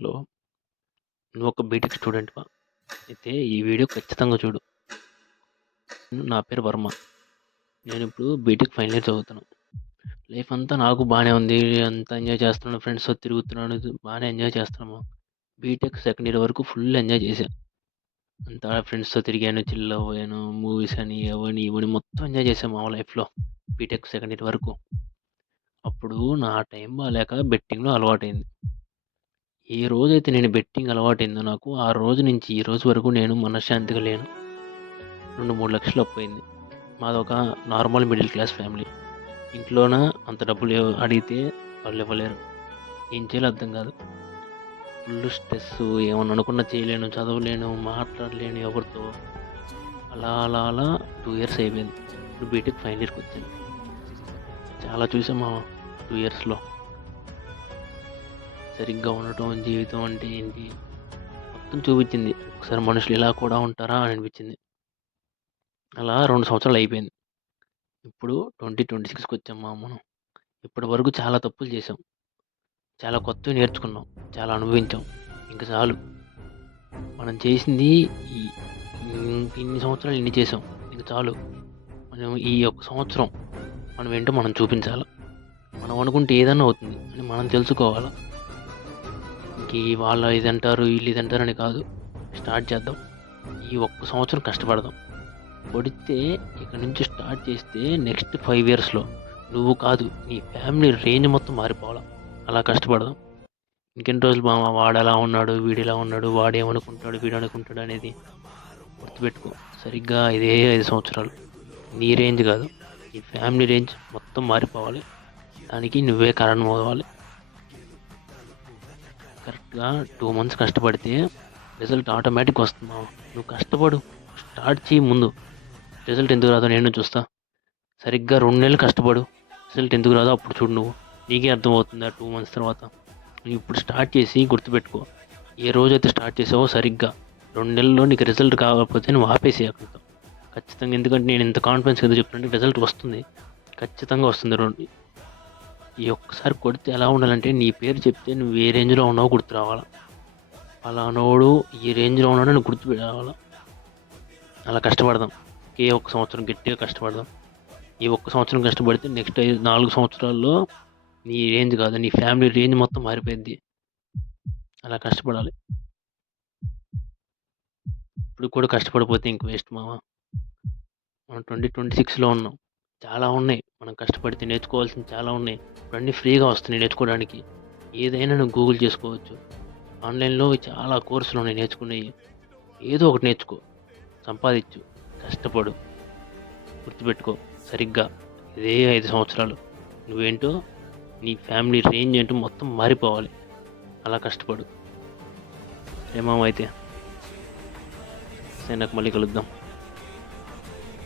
లైఫ్‌లో నువ్వొక బీటెక్ స్టూడెంట్‌వా? అయితే ఈ వీడియో ఖచ్చితంగా చూడు. నా పేరు వర్మ. నేనిప్పుడు బీటెక్ ఫైనల్ ఇయర్ చదువుతున్నా. లైఫ్ అంతా నాకు బానే ఉంది. అంతా ఎంజాయ్ చేస్తున్నాను. ఫ్రెండ్స్‌తో తిరుగుతున్నాను. బానే ఎంజాయ్ చేస్తున్నాము. బీటెక్ సెకండ్ ఇయర్ వరకు ఫుల్ ఎంజాయ్ చేశా. అంతా ఫ్రెండ్స్‌తో తిరిగాను, చిల్ అవ్వాను. మూవీస్ అని, అవని, ఇవని మొత్తం ఎంజాయ్ చేశాను మా లైఫ్‌లో. బీటెక్ సెకండ్ ఇయర్ వరకు. అప్పుడు నా టైం బాలేక బెట్టింగ్‌లో అలవాటయింది. ఏ రోజైతే నేను బెట్టింగ్ అలవాటయిందో నాకు, ఆ రోజు నుంచి ఈ రోజు వరకు నేను మనశ్శాంతిగా లేను. 2, 3 లక్షలు అప్పయింది. మాదొక నార్మల్ మిడిల్ క్లాస్ ఫ్యామిలీ. ఇంట్లోన అంత డబ్బులు అడిగితే వాళ్ళివ్వలేరు. ఏం చేయాలో అర్థం కాదు. Full stress. ఏమన్నా అనుకున్నా చేయలేను, చదవలేను, మాట్లాడలేను ఎవరితో. అలా 2 ఇయర్స్ అయిపోయింది. ఇప్పుడు బీటెక్ ఫైనల్ ఇయర్‌కొచ్చాను. చాలా చూసాం మా 2 ఇయర్స్‌లో. సరిగ్గా ఉండటం, జీవితం అంటే ఏంటి మొత్తం చూపించింది. ఒకసారి మనుషులు ఇలా కూడా ఉంటారా అని అనిపించింది. అలా 2 సంవత్సరాలు అయిపోయింది. ఇప్పుడు 2026కొచ్చాం మనం. ఇప్పటి వరకు చాలా తప్పులు చేశాం. చాలా కొత్తవి నేర్చుకున్నాం. చాలా అనుభవించాం. ఇంక చాలు. మనం చేసింది ఈ ఇన్ని సంవత్సరాలు ఇన్ని చేసాం. ఇంక చాలు. మనం ఈ ఒక్క సంవత్సరం మనమేంటో మనం చూపించాల. మనం అనుకుంటే ఏదన్నా అవుతుంది అని మనం తెలుసుకోవాల. ఇంక వాళ్ళు ఇదంటారు, వీళ్ళు ఇదంటారని కాదు. స్టార్ట్ చేద్దాం. ఈ ఒక్క సంవత్సరం కష్టపడదాం. కొడితే ఇక నుంచి స్టార్ట్ చేస్తే నెక్స్ట్ 5 ఇయర్స్‌లో నువ్వు కాదు, నీ ఫ్యామిలీ రేంజ్ మొత్తం మారిపోవాల. అలా కష్టపడదాం. ఇంకెన్ని రోజులు మామ వాడలా ఉన్నాడు, వీడిలా ఉన్నాడు, వాడేమనుకుంటాడు, వీడనుకుంటాడు అనేది గుర్తుపెట్టుకో. సరిగ్గా ఇదే 5 సంవత్సరాలు. నీ రేంజ్ కాదు, నీ ఫ్యామిలీ రేంజ్ మొత్తం మారిపోవాలి. దానికి నువ్వే కారణం అవ్వాలి. కరెక్ట్‌గా 2 మంత్స్ కష్టపడితే రిజల్ట్ ఆటోమేటిక్‌గా వస్తుంది మామ. నువ్వు కష్టపడు. స్టార్ట్ చెయ్యి ముందు. రిజల్ట్ ఎందుకు రాదో నేను చూస్తా. సరిగ్గా 2 నెలలు కష్టపడు. రిజల్ట్ ఎందుకు రాదో అప్పుడు చూడు నువ్వు. నీకే అర్థమవుతుంది ఆ 2 మంత్స్ తర్వాత. నువ్వు ఇప్పుడు స్టార్ట్ చేసి గుర్తుపెట్టుకో. ఏ రోజైతే స్టార్ట్ చేసావో సరిగ్గా 2 నెలల్లో నీకు రిజల్ట్ కాకపోతే నువ్వు ఆపేసేయి అక్కడితో. ఖచ్చితంగా. ఎందుకంటే నేను ఇంత కాన్ఫిడెన్స్‌గా ఎందుకు చెప్తున్నానంటే రిజల్ట్ వస్తుంది. ఖచ్చితంగా వస్తుంది. ఈ ఒక్కసారి కొడితే ఎలా ఉండాలంటే నీ పేరు చెప్తే నువ్వు ఏ రేంజ్‌లో ఉన్నావో గుర్తు రావాలా. పలానోడు ఈ రేంజ్‌లో ఉన్నాడని నువ్వు గుర్తు రావాలా. అలా కష్టపడదాం. ఒకే ఒక్క సంవత్సరం గట్టిగా కష్టపడదాం. ఈ ఒక్క సంవత్సరం కష్టపడితే నెక్స్ట్ 4 సంవత్సరాల్లో నీ రేంజ్ కాదు, నీ ఫ్యామిలీ రేంజ్ మొత్తం మారిపోయిద్ది. అలా కష్టపడాలి. ఇప్పుడు కూడా కష్టపడిపోతే ఇంక వేస్ట్ మామ. మనం 2026లో ఉన్నాం. చాలా ఉన్నాయి. మనం కష్టపడితే నేర్చుకోవాల్సినవి చాలా ఉన్నాయి. ఇప్పుడన్నీ ఫ్రీగా వస్తున్నాయి నేర్చుకోవడానికి. ఏదైనా నువ్వు గూగుల్ చేసుకోవచ్చు. ఆన్‌లైన్‌లో చాలా కోర్సులున్నాయి నేర్చుకునేయి. ఏదో ఒకటి నేర్చుకో. సంపాదించు. కష్టపడు. గుర్తుపెట్టుకో. సరిగ్గా ఇదే 5 సంవత్సరాలు. నువ్వేంటో, నీ ఫ్యామిలీ రేంజ్ ఏంటో మొత్తం మారిపోవాలి. అలా కష్టపడు. సరే మామ అయితే. సరే నాకు మళ్ళీ కలుద్దాం.